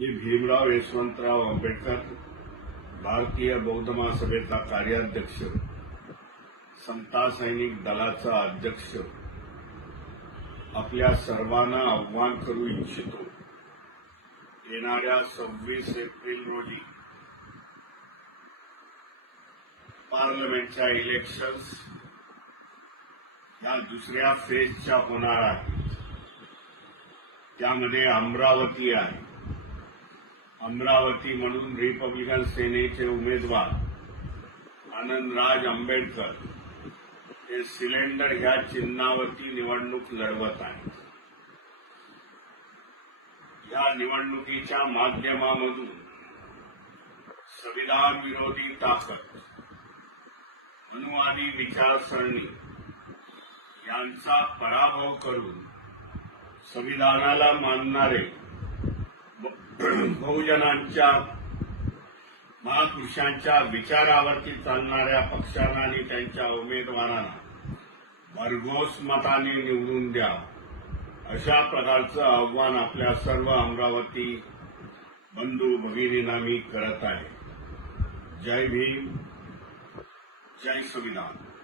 मी भीमराव यशवंतराव आंबेडकर भारतीय बौद्ध महासभेचा कार्याध्यक्ष समता सैनिक दलाचा अध्यक्ष आपल्या सर्वांना आव्हान करू इच्छितो येणाऱ्या सव्वीस एप्रिल रोजी पार्लमेंटच्या इलेक्शन्स या दुसऱ्या फेजच्या होणार आहेत त्यामध्ये अमरावती आहे अमरावती म्हणून रिपब्लिकन सेनेचे उमेदवार आनंदराज आंबेडकर हे सिलेंडर ह्या चिन्हावरती निवडणूक लढवत आहेत या निवडणुकीच्या माध्यमामधून संविधान विरोधी ताकद अनुवादी विचारसरणी यांचा पराभव करून संविधानाला मानणारे बहुजनांच्या महापुरुषांच्या विचारावरती चालणाऱ्या पक्षांना आणि त्यांच्या उमेदवारांना भरघोस मताने निवडून द्या अशा प्रकारचं आव्हान आपल्या सर्व अमरावती बंधू भगिनींना मी करत आहे जय भीम जय संविधान